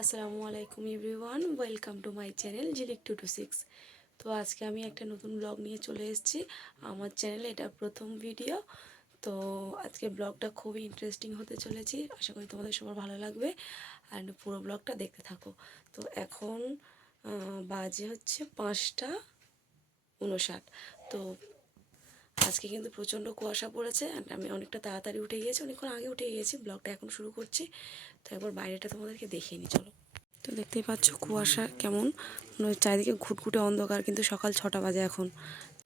আসসালামু আলাইকুম everyone, welcome to my channel ঝিলিক 226। তো আজকে আমি একটা নতুন ব্লগ নিয়ে চলে এসেছি আমার চ্যানেলে। এটা প্রথম ভিডিও। তো আজকে ব্লগটা খুবই ইন্টারেস্টিং হতে চলেছি, আশা করি তোমাদের সবার ভালো লাগবে অ্যান্ড পুরো ব্লগটা দেখতে থাকো। তো এখন বাজে হচ্ছে 5:59। তো আজকে কিন্তু প্রচণ্ড কুয়াশা পড়েছে অ্যান্ড আমি অনেকটা তাড়াতাড়ি উঠে গিয়েছি, অনেকক্ষণ আগে উঠে গিয়েছি। ব্লগটা এখন শুরু করছি। তো একবার বাইরেটা তোমাদেরকে দেখিয়ে নিই, চলো। তো দেখতেই পাচ্ছ কুয়াশা কেমন, চারিদিকে ঘুটঘুটে অন্ধকার, কিন্তু সকাল 6টা বাজে এখন।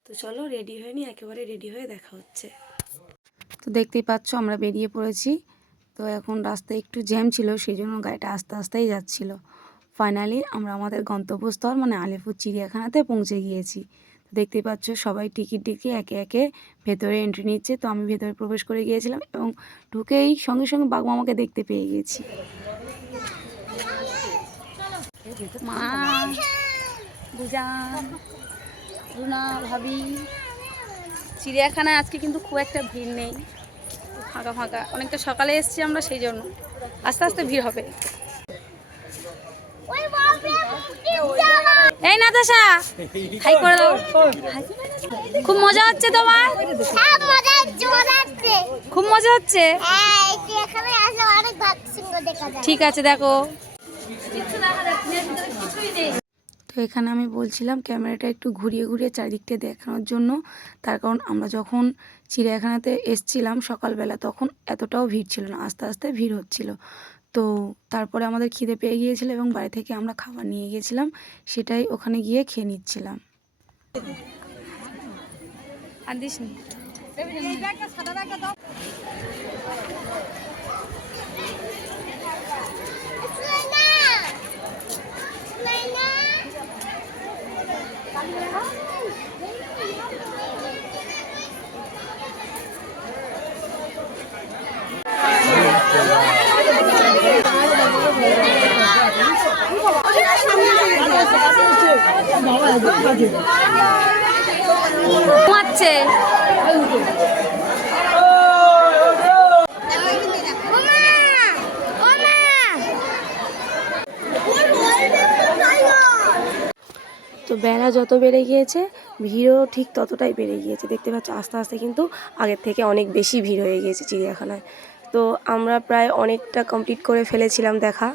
তো চলো রেডি হয়ে নিই, একেবারে রেডি হয়ে দেখা হচ্ছে। তো দেখতেই পাচ্ছ আমরা বেরিয়ে পড়েছি। তো এখন রাস্তায় একটু জ্যাম ছিল, সেই জন্য গাড়িটা আস্তে আস্তেই যাচ্ছিল। ফাইনালি আমরা আমাদের গন্তব্যস্থল মানে আলিপুর চিড়িয়াখানাতে পৌঁছে গিয়েছি। তো দেখতেই পাচ্ছ সবাই টিকিট একে একে ভেতরে এন্ট্রি নিচ্ছে। তো আমি ভেতরে প্রবেশ করে গিয়েছিলাম এবং ঢুকেই সঙ্গে সঙ্গে বাঘ মামাকে দেখতে পেয়ে গেছি। মা, দুজান, রুনা, ভাবি। চিড়িয়াখানায় আজকে কিন্তু খুব একটা ভিড় নেই, ফাঁকা ফাঁকা। অনেকটা সকালে এসেছি আমরা, সেই জন্য আস্তে আস্তে ভিড় হবে। এই নাতাশা, হাই করে দাও। খুব মজা হচ্ছে তোমার? খুব মজা হচ্ছে। ঠিক আছে, দেখো। তো এখানে আমি বলছিলাম ক্যামেরাটা একটু ঘুরিয়ে ঘুরিয়ে চারিদিকটা দেখানোর জন্য। তার কারণ আমরা যখন চিড়িয়াখানাতে এসছিলাম সকালবেলা, তখন এতটাও ভিড় ছিল না, আস্তে আস্তে ভিড় হচ্ছিল। তো তারপরে আমাদের খিদে পেয়ে গিয়েছিল এবং বাড়ি থেকে আমরা খাবার নিয়ে গিয়েছিলাম, সেটাই ওখানে গিয়ে খেয়ে নিচ্ছিলাম। আর দিস নি। ঘুমাচ্ছে। তো বেলা যত বেড়ে গিয়েছে ভিড়ও ঠিক ততটাই বেড়ে গিয়েছে। দেখতে পাচ্ছ আস্তে আস্তে কিন্তু আগের থেকে অনেক বেশি ভিড় হয়ে গিয়েছে চিড়িয়াখানায়। তো আমরা প্রায় অনেকটা কমপ্লিট করে ফেলেছিলাম দেখা,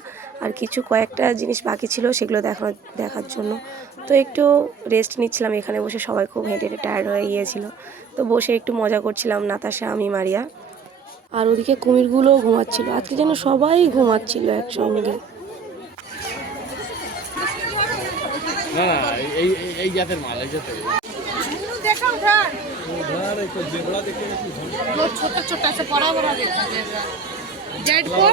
আর কিছু কয়েকটা জিনিস বাকি ছিল সেগুলো দেখার জন্য। তো একটু রেস্ট নিচ্ছিলাম এখানে বসে, সবাই খুব হেঁটে হেঁটে টায়ার্ড হয়ে গিয়েছিল। তো বসে একটু মজা করছিলাম, নাতাশা, আমি, মারিয়া। আর ওদিকে কুমিরগুলোও ঘুমাচ্ছিল। আজকে যেন সবাই ঘুমাচ্ছিল একসঙ্গে। না এই এই জাতের মাল, এই জাতের দেখাও ধর ধর এই তো জেবড়া দেখে ছোট ছোট আছে, বড় বড় দেখা জেড ফোর।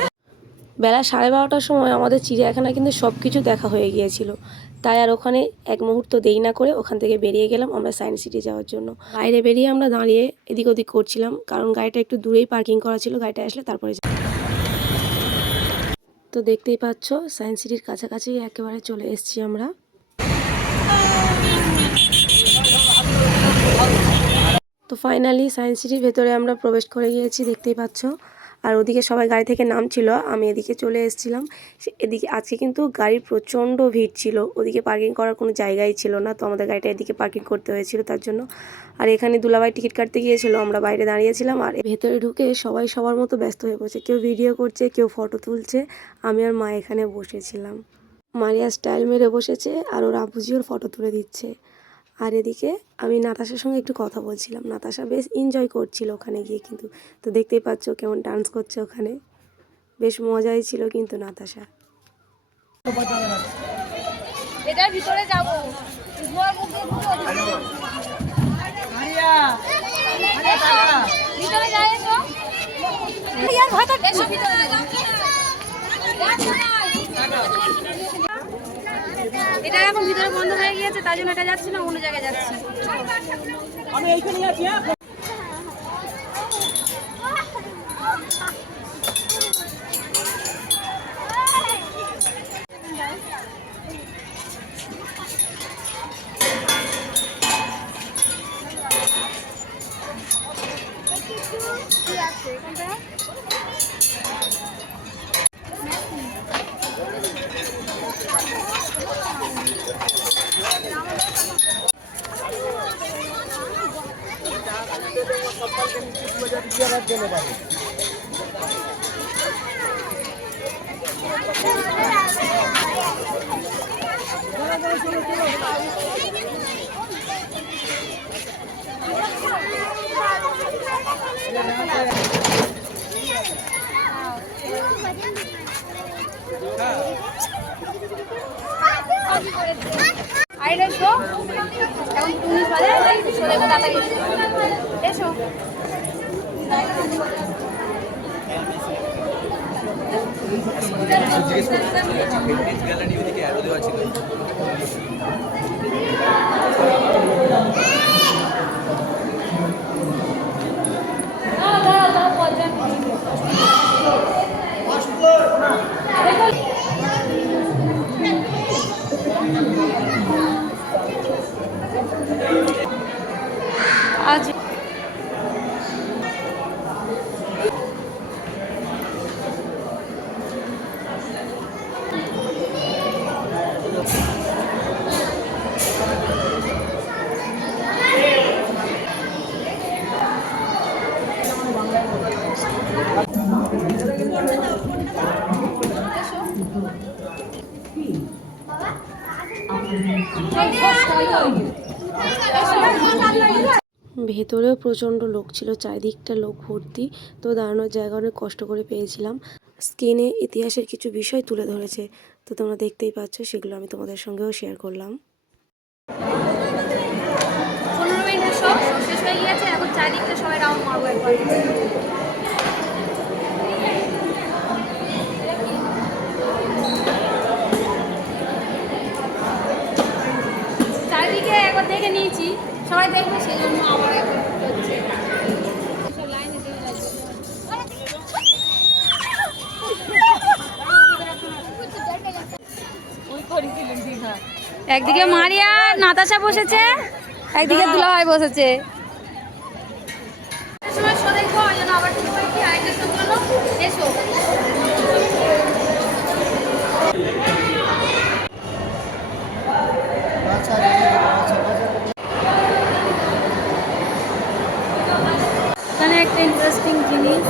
বেলা 12:30টার সময় আমাদের চিড়িয়াখানা কিন্তু সব কিছু দেখা হয়ে গিয়েছিল। তাই আর ওখানে এক মুহূর্ত দেরি না করে ওখান থেকে বেরিয়ে গেলাম আমরা সায়েন্স সিটি যাওয়ার জন্য। বাইরে বেরিয়ে আমরা দাঁড়িয়ে এদিক ওদিক করছিলাম, কারণ গাড়িটা একটু দূরেই পার্কিং করা ছিল, গাড়িটা আসলে তারপরে। তো দেখতেই পাচ্ছ সায়েন্স সিটির কাছাকাছি একেবারে চলে এসেছি আমরা। তো ফাইনালি সায়েন্স সিটির ভেতরে আমরা প্রবেশ করে গিয়েছি, দেখতেই পাচ্ছ। আর ওদিকে সবাই গাড়ি থেকে নামছিল, আমি এদিকে চলে এসেছিলাম। এদিকে আজকে কিন্তু গাড়ির প্রচণ্ড ভিড় ছিল, ওদিকে পার্কিং করার কোনো জায়গাই ছিল না। তো আমাদের গাড়িটা এদিকে পার্কিং করতে হয়েছিল তার জন্য। আর এখানে দুলাভাই টিকিট কাটতে গিয়েছিল, আমরা বাইরে দাঁড়িয়েছিলাম। আর ভেতরে ঢুকে সবাই সবার মতো ব্যস্ত হয়ে পড়ছে, কেউ ভিডিও করছে, কেউ ফটো তুলছে। আমি আর মা এখানে বসেছিলাম। মারিয়া স্টাইল মেরে বসেছে আর ওর আবুজি ওর ফটো তুলে দিচ্ছে। আর এদিকে আমি নাতাশার সঙ্গে একটু কথা বলছিলাম। নাতাশা বেশ এনজয় করছিল ওখানে গিয়ে, কিন্তু তো দেখতেই পাচ্ছ কেমন ডান্স করছে ওখানে, বেশ মজাই ছিল কিন্তু নাতাশা। এটার ভিতরে যাবো। ভিতরে যাই তো ইয়ার ভাত এসো ভিতরে যাও। এটা এখন ভিতরে বন্ধ হয়ে গিয়েছে, তাই জন্য এটা যাচ্ছি না, অন্য জায়গায় যাচ্ছি। আমি এইখানে আছি। গ্যালারি ওদিকে অ্যারো দেওয়া ছিল। আজ ভেতরেও প্রচণ্ড লোক ছিল, চারিদিকটা লোক ভর্তি। তো দাঁড়ানোর জায়গা অনেক কষ্ট করে পেয়েছিলাম। স্ক্রিনে ইতিহাসের কিছু বিষয় তুলে ধরেছে, তো তোমরা দেখতেই পাচ্ছ, সেগুলো আমি তোমাদের সঙ্গেও শেয়ার করলাম। 15 মিনিটের শো শেষ হয়ে গিয়েছে, এখন চারিদিকটা সবাই রাউন্ড মারবো একবার। চারিদিকে একবার দেখে নিয়েছি, সবাই দেখবে, সেই জন্য আমার একবার হচ্ছে। একদিকে মারিয়া নাতাশা বসেছে, একদিকে দুলাভাই বসেছে। সময় শো দেখবো, ওই জন্য আবার ঠিক করেছি আরেকটা শোর জন্য। এসো। এখানে একটা ইন্টারেস্টিং জিনিস,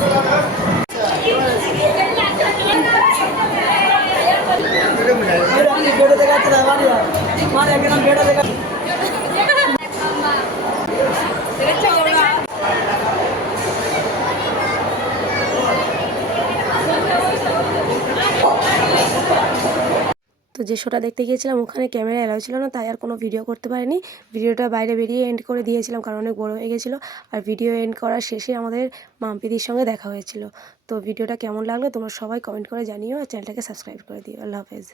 তো যে শোটা দেখতে গিয়েছিলাম ওখানে ক্যামেরা এলাও ছিল না, তাই আর কোনো ভিডিও করতে পারিনি। ভিডিওটা বাইরে বেরিয়ে এন্ড করে দিয়েছিলাম, কারণ অনেক বড় হয়ে গেছিলো। আর ভিডিও এন্ড করার শেষে আমাদের মাম্পিদির সঙ্গে দেখা হয়েছিল। তো ভিডিওটা কেমন লাগলো তোমরা সবাই কমেন্ট করে জানিও, আর চ্যানেলটাকে সাবস্ক্রাইব করে দিও। আল্লাহ হাফেজ।